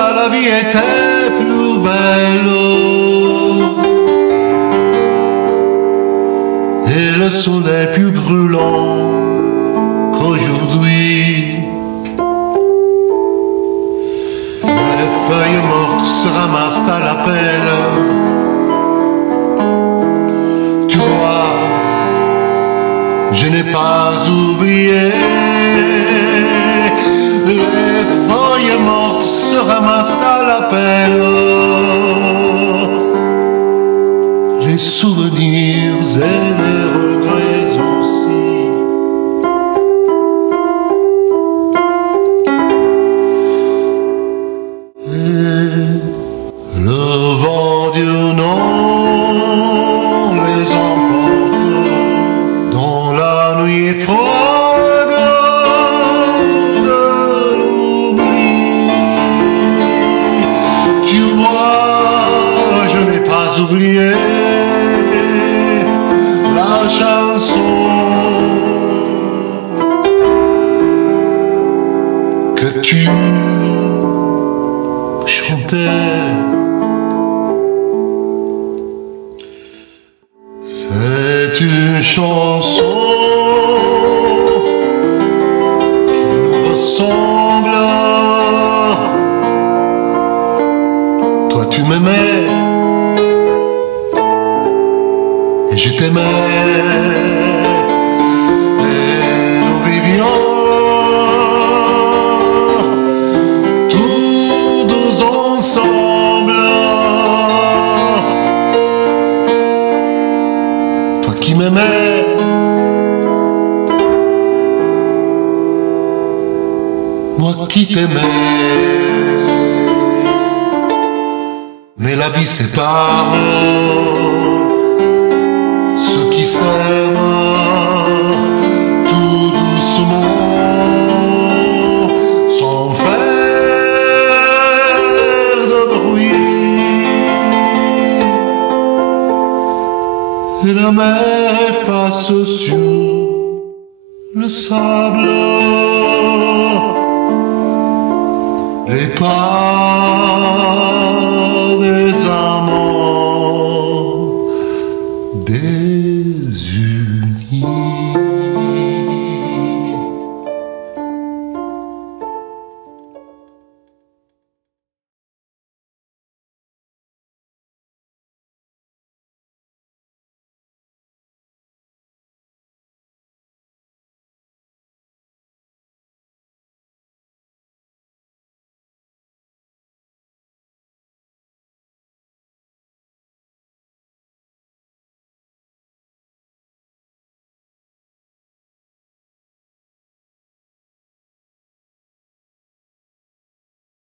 là la vie était plus belle et le soleil plus brûlant qu'aujourd'hui. Les feuilles mortes se ramassent à la pelle. Tu vois, je n'ai pas oublié. Les feuilles mortes se ramassent à la pelle. Les souvenirs et les regrets aussi. Et le vent du nord les emporte dans la nuit froide de l'oubli. Tu vois, je n'ai pas oublié la chanson que tu chantais. C'est une chanson qui nous ressemble. Toi tu m'aimais et je t'aimais, et nous vivions tous deux ensemble. Toi qui m'aimais, moi qui t'aimais. Mais la vie sépare ceux qui s'aiment tout doucement, sans faire de bruit. Et la mer efface sur le sable les pas